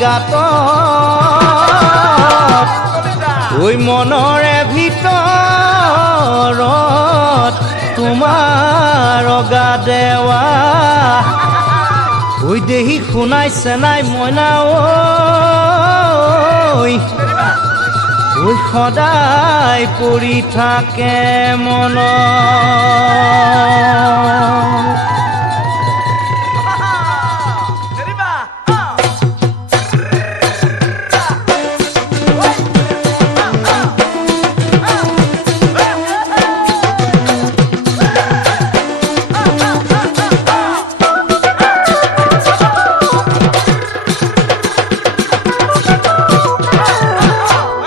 গাতত ঐ মনৰে ভিতৰত তোমাৰ অগা দেৱা ঐ দেহি শুনাইছে নাই মইনা ঐ সদায় পৰি থাকে মনত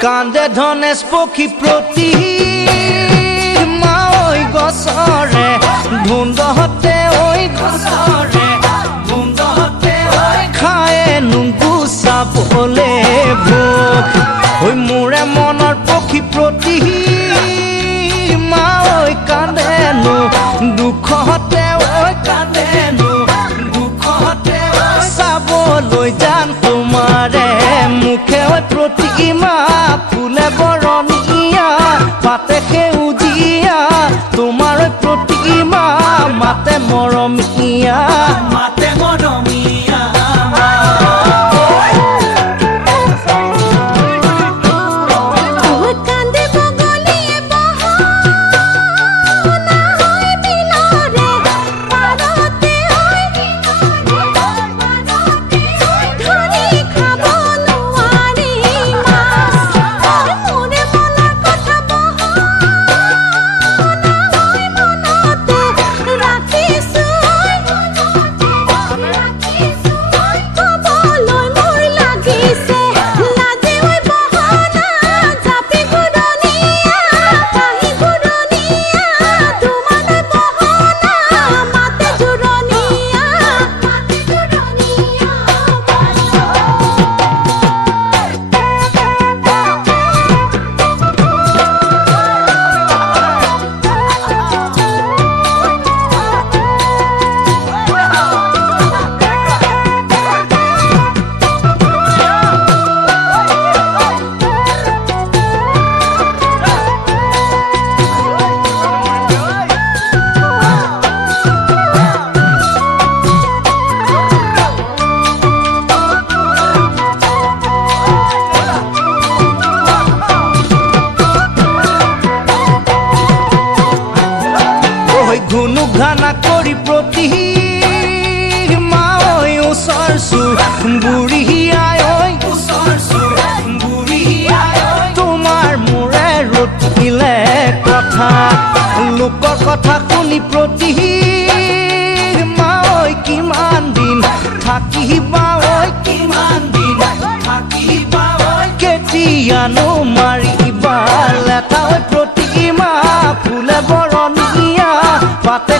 কান্দে ধনেশ পক্ষী প্ৰতি মাঐ গছৰে ধুন্দহতে ঐ গছৰে ধুন্দহতে ঐ খায়ে নুংকু চাবলে ভোক ঐ মোৰে মনৰ পক্ষী প্ৰতি মাঐ কান্দেনো দুখতে ঐ কান্দেনো দুখতে চাবলৈ যান তোমাৰে মুখে ঐ প্ৰতিমা ফুলে বৰণীয়া পাতে সেউজীয়া তোমাৰ প্ৰতিমা মাতে মৰমীয়া মাতে মৰমীয়া ঘুনু ঘানা কৰি প্ৰতি মাঐ ওচৰছো বুঢ়ীয়াই ঐ ওচৰছো বুঢ়ীয়াই তোমাৰ মোৰে ৰতিলে কথা লোকৰ কথা শুনি প্ৰতি মাঐ কিমান দিন থাকিবা ঐ কিমান দিন থাকিবা ঐ কেতিয়ানো মাৰিবা লেঠা ঐ প্ৰতিমা ফুলে বৰণীয়া পাতে